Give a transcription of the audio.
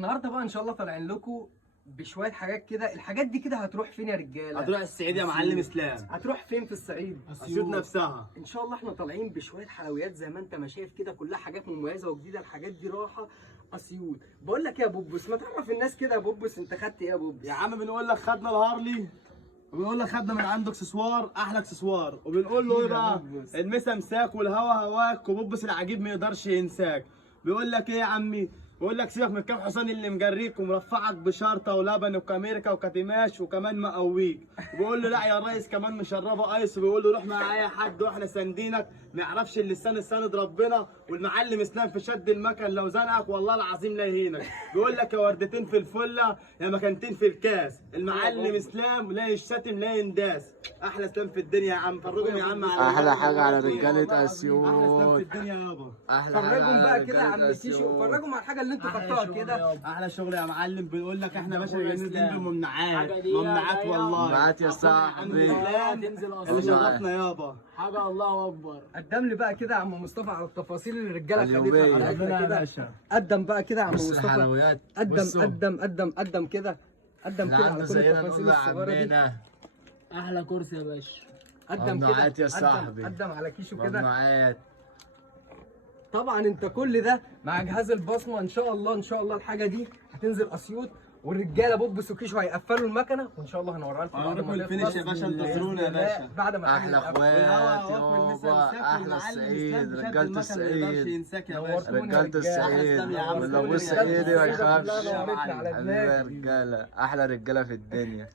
النهارده بقى ان شاء الله طالعين لكم بشويه حاجات كده. الحاجات دي كده هتروح فين يا رجاله؟ هتروح الصعيد يا معلم اسلام. هتروح فين في الصعيد؟ اسيوط نفسها. ان شاء الله احنا طالعين بشويه حلويات زي ما انت ما شايف كده، كلها حاجات مميزه وجديده. الحاجات دي راحه اسيوط. بقول لك ايه يا بوبس، ما تعرف الناس كده يا بوبس، انت خدت ايه يا بوبس؟ يا عم بنقول لك خدنا الهارلي، وبنقول لك خدنا من عنده اكسسوار، احلى اكسسوار، وبنقول له ايه بقى؟ المسا مساك والهوا هواك، وبوبس العجيب ما يقدرش ينساك. بيقول لك ايه يا عمي؟ بيقول لك سيبك من الكام حصان اللي مجريك ومرفعك بشرطه ولبن وكاميركا وكتماش وكمان مقويك. بيقول له لا يا ريس كمان مشربه ايس، وبيقول له روح معايا حد واحنا ساندينك، ما يعرفش اللي ساند ربنا، والمعلم اسلام في شد المكن لو زنقك والله العظيم لا يهينك. بيقول لك يا وردتين في الفله يا مكانتين في الكاس، المعلم اسلام لا يشتم لا ينداس. احلى اسلام في الدنيا يا عم، فرجهم يا عم على احلى حاجه على رجاله احلى اسلام اسيوط. في الدنيا يابا. احلى حاجه فرجهم على بقى كده يا رجالة عم تيشو، أسيوط. فرجهم على الحاجه اللي انتوا خدتوها كده. احلى شغل يا معلم. بنقول لك احنا باشا جايين إسلام. بممنوعات حاجة دي ممنوعات والله. ممنوعات يا أخونا صاحبي. عم تنزل اللي أصلا. شرفنا يابا. حاجة الله أكبر. قدم لي بقى كده يا عم مصطفى على التفاصيل اللي الرجاله اليومية. خدتها على ربنا يا كده. باشا. قدم بقى كده يا عم بص مصطفى. الحلويات. قدم بصوا. قدم كده. قدم اللي كده على عنده كل زينا التفاصيل نقول له الصغيره دي. عمنا. أحلى كرسي يا باشا. قدم ممنوعات كده. يا صاحبي. قدم على كيشو كده. ممنوعات. طبعا انت كل ده مع جهاز البصمه. ان شاء الله ان شاء الله الحاجه دي هتنزل اسيوط، والرجاله بوبس وكيشو هيقفلوا المكنه، وان شاء الله هنوريها لكم بعد هوريكم ما الفينش تخلص يا باشا، بإذن انتظرونا يا الله. باشا. بعد ما احلى الحاجة اخوات والهوا يابا، احلى الصعيد، رجاله الصعيد، ينساك يا باشا. نورتونا رجاله رجالة. الصعيد، يا عم. واللي ابوس رجالة ايدي ما الصعيد كلها يخافش. نورتنا على حبيبي يا دماغي. رجاله، احلى رجاله في الدنيا.